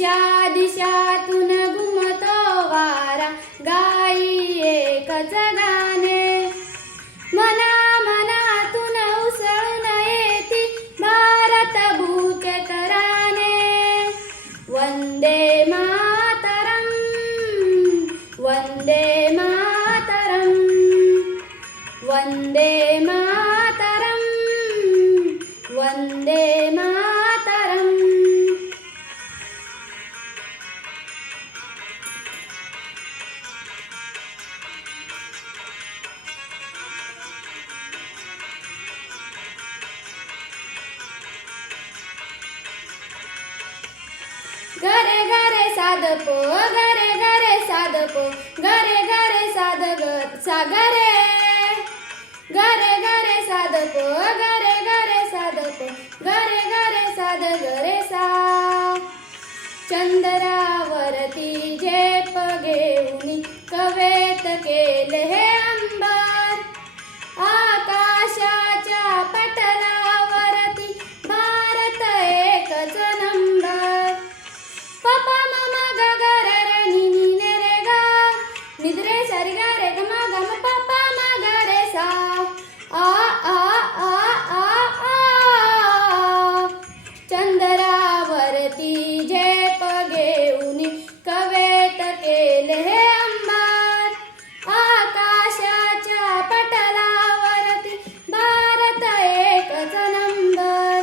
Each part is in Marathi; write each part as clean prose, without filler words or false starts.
दिशा दिशातून घुमतो वारा, गाई एकच गाणे. मना मनातून उसळून येती भारत भूके तराने. वंदे मातरम, वंदे मातरम, वंदे मातरम, वंदे मातरम. घरे घरे साधपो, घरे घरे साधपो, घरे घरे सागरे. घरे घरे साधपो, घरे घरे साधपो, घरे घरे साधगरे सा. चंद्रावरती झेप घेऊनी कवेत केले हे अंबर. आकाशाच्या पटलावरती भारत एकच नंबर. पपा ममा ग ग रे रे नि नि ने रे गा, निद्रे सरि गा रे ग म ग म पपा म ग रे सा. आ आ आ आ आ. चंद्रावरती झेप घेऊनी कवेत केले हे अंबर. आकाशाच्या पटलावरती भारत एकच नंबर.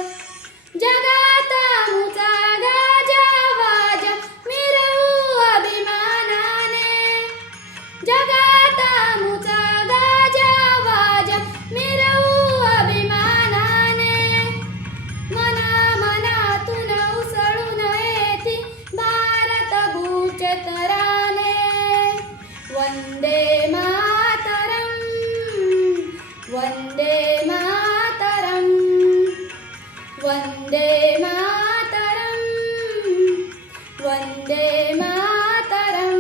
जगात आमचा गाजावाजा मिरवू अभिमानाने. जगात आमचा गाजावाजा मिरवू अभिमानाने. मना मनातून उसळून येती भारत भूचे तराने. वंदे मातरम, वंदे मातरम, वंदे मातरम, वंदे मातरम.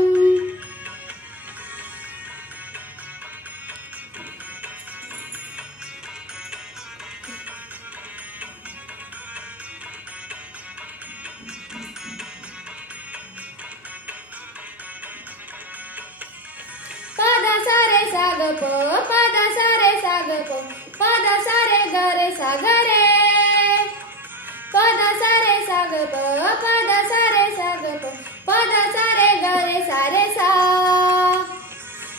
पदा सारे साग प, पदा सारे साग प, पदा सारे गरे सागरे. पदा सारे साग प, पदा सारे साग प, पदा सारे गरे सारे सा.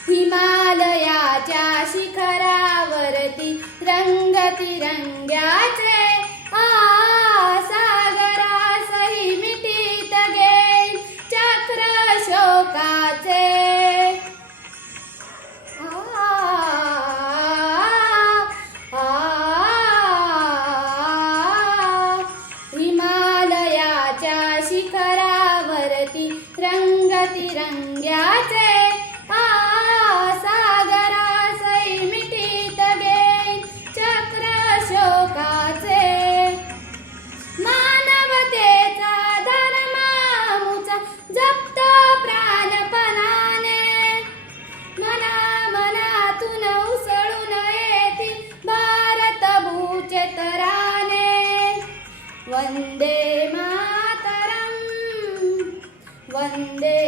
हिमालयाच्या शिखरावरती रंगतिरंग्याचे सागरासही मिटीत घेईन चक्र शोकाचे. हिमालयाच्या शिखरावरती रंगतिरंग्याचे सागरासही मिटीत घेईन चक्र शोकाचे. मानवतेचा धर्म आमुचा जपतो प्राणपणाने. मना मनातून उसळून येती भारत भूचे तराने. वंदे मातरम, वंदे